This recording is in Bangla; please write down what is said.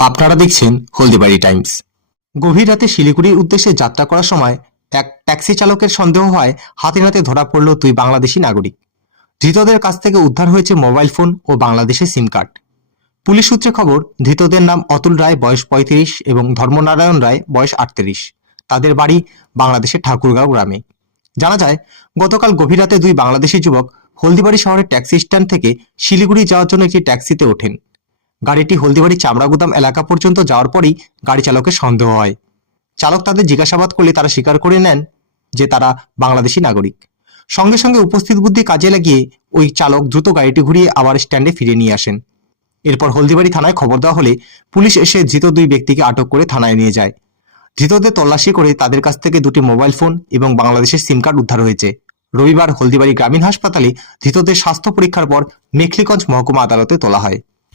আপনারা দেখছেন হলদিবাড়ি টাইমস। গভীর রাতে শিলিগুড়ির উদ্দেশ্যে যাত্রা করার সময় এক ট্যাক্সি চালকের সন্দেহ হয়, হাতে নাতে ধরা পড়ল দুই বাংলাদেশি নাগরিক। ধৃতদের কাছ থেকে উদ্ধার হয়েছে মোবাইল ফোন ও বাংলাদেশের সিম কার্ড। পুলিশ সূত্রে খবর, ধৃতদের নাম অতুল রায়, বয়স পঁয়ত্রিশ, এবং ধর্মনারায়ণ রায়, বয়স আটত্রিশ। তাদের বাড়ি বাংলাদেশের ঠাকুরগাঁও গ্রামে। জানা যায়, গতকাল গভীর রাতে দুই বাংলাদেশি যুবক হলদিবাড়ি শহরের ট্যাক্সি স্ট্যান্ড থেকে শিলিগুড়ি যাওয়ার জন্য একটি ট্যাক্সিতে ওঠেন। গাড়িটি হলদিবাড়ি চামড়াগুদাম এলাকা পর্যন্ত যাওয়ার পরেই গাড়ি চালকের সন্দেহ হয়। চালক তাদের জিজ্ঞাসাবাদ করলে তারা স্বীকার করে নেন যে তারা বাংলাদেশি নাগরিক। সঙ্গে সঙ্গে উপস্থিত বুদ্ধি কাজে লাগিয়ে ওই চালক দ্রুত গাড়িটি ঘুরিয়ে আবার স্ট্যান্ডে ফিরে নিয়ে আসেন। এরপর হলদিবাড়ি থানায় খবর দেওয়া হলে পুলিশ এসে ধৃত দুই ব্যক্তিকে আটক করে থানায় নিয়ে যায়। ধৃতদের তল্লাশি করে তাদের কাছ থেকে দুটি মোবাইল ফোন এবং বাংলাদেশের সিম কার্ড উদ্ধার হয়েছে। রবিবার হলদিবাড়ি গ্রামীণ হাসপাতালে ধৃতদের স্বাস্থ্য পরীক্ষার পর মেখলিগঞ্জ মহকুমা আদালতে তোলা হয়।